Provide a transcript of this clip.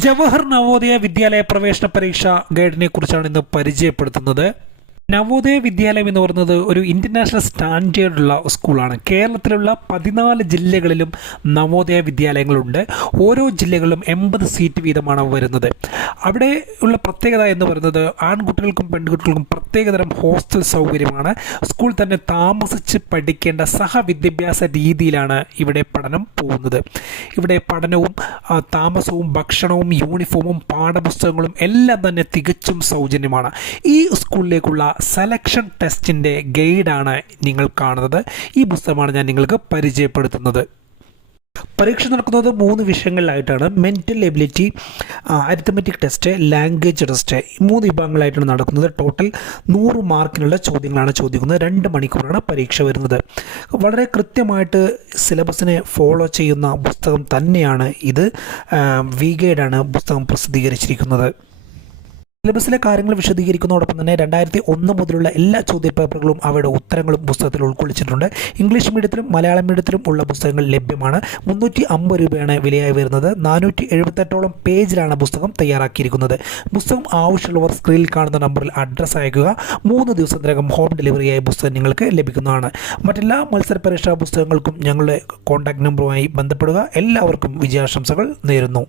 ജവഹർ നവോദയ വിദ്യാലയ പ്രവേശന പരീക്ഷ ഗൈഡിനെ കുറിച്ചാണ് ഇന്ന് പരിചയപ്പെടുത്തുന്നത്. നവോദയ വിദ്യാലയം എന്ന് പറയുന്നത് ഒരു ഇൻ്റർനാഷണൽ സ്റ്റാൻഡേർഡുള്ള സ്കൂളാണ്. കേരളത്തിലുള്ള 14 ജില്ലകളിലും നവോദയ വിദ്യാലയങ്ങളുണ്ട്. ഓരോ ജില്ലകളിലും 80 സീറ്റ് വീതമാണ് വരുന്നത്. അവിടെ ഉള്ള പ്രത്യേകത എന്ന് പറയുന്നത് ആൺകുട്ടികൾക്കും പെൺകുട്ടികൾക്കും പ്രത്യേകതരം ഹോസ്റ്റൽ സൗകര്യമാണ്. സ്കൂൾ തന്നെ താമസിച്ച് പഠിക്കേണ്ട സഹവിദ്യാഭ്യാസ രീതിയിലാണ് ഇവിടെ പഠനം പോകുന്നത്. ഇവിടെ പഠനവും താമസവും ഭക്ഷണവും യൂണിഫോമും പാഠപുസ്തകങ്ങളും എല്ലാം തന്നെ തികച്ചും സൗജന്യമാണ്. ഈ സ്കൂളിലേക്കുള്ള സെലക്ഷൻ ടെസ്റ്റിൻ്റെ ഗൈഡാണ് നിങ്ങൾ കാണുന്നത്. ഈ പുസ്തകമാണ് ഞാൻ നിങ്ങൾക്ക് പരിചയപ്പെടുത്തുന്നത്. പരീക്ഷ നടക്കുന്നത് 3 വിഷയങ്ങളിലായിട്ടാണ്. Mental ability, arithmetic test, language test, 3 വിഭാഗങ്ങളായിട്ടാണ് നടക്കുന്നത്. ടോട്ടൽ 100 മാർക്കിനുള്ള ചോദ്യങ്ങളാണ് ചോദിക്കുന്നത്. 2 മണിക്കൂറാണ് പരീക്ഷ വരുന്നത്. വളരെ കൃത്യമായിട്ട് സിലബസിനെ ഫോളോ ചെയ്യുന്ന പുസ്തകം തന്നെയാണ് ഇത്. വി ഗൈഡാണ് പുസ്തകം പ്രസിദ്ധീകരിച്ചിരിക്കുന്നത്. സിലബസിലെ കാര്യങ്ങൾ വിശദീകരിക്കുന്നതോടൊപ്പം തന്നെ 2001 മുതലുള്ള എല്ലാ ചോദ്യപേപ്പറുകളും അവയുടെ ഉത്തരങ്ങളും പുസ്തകത്തിൽ ഉൾക്കൊള്ളിച്ചിട്ടുണ്ട്. ഇംഗ്ലീഷ് മീഡിയത്തിലും മലയാളം മീഡിയത്തിലും ഉള്ള പുസ്തകങ്ങൾ ലഭ്യമാണ്. 350 രൂപയാണ് വിലയായി വരുന്നത്. 478ഓളം പേജിലാണ് പുസ്തകം തയ്യാറാക്കിയിരിക്കുന്നത്. പുസ്തകം ആവശ്യമുള്ളവർ സ്ക്രീനിൽ കാണുന്ന നമ്പറിൽ അഡ്രസ്സ് അയക്കുക. 3 ദിവസത്തിനകം ഹോം ഡെലിവറിയായി പുസ്തകം നിങ്ങൾക്ക് ലഭിക്കുന്നതാണ്. മറ്റെല്ലാ മത്സര പരീക്ഷാ പുസ്തകങ്ങൾക്കും ഞങ്ങളുടെ കോൺടാക്ട് നമ്പറുമായി ബന്ധപ്പെടുക. എല്ലാവർക്കും വിജയാശംസകൾ നേരുന്നു.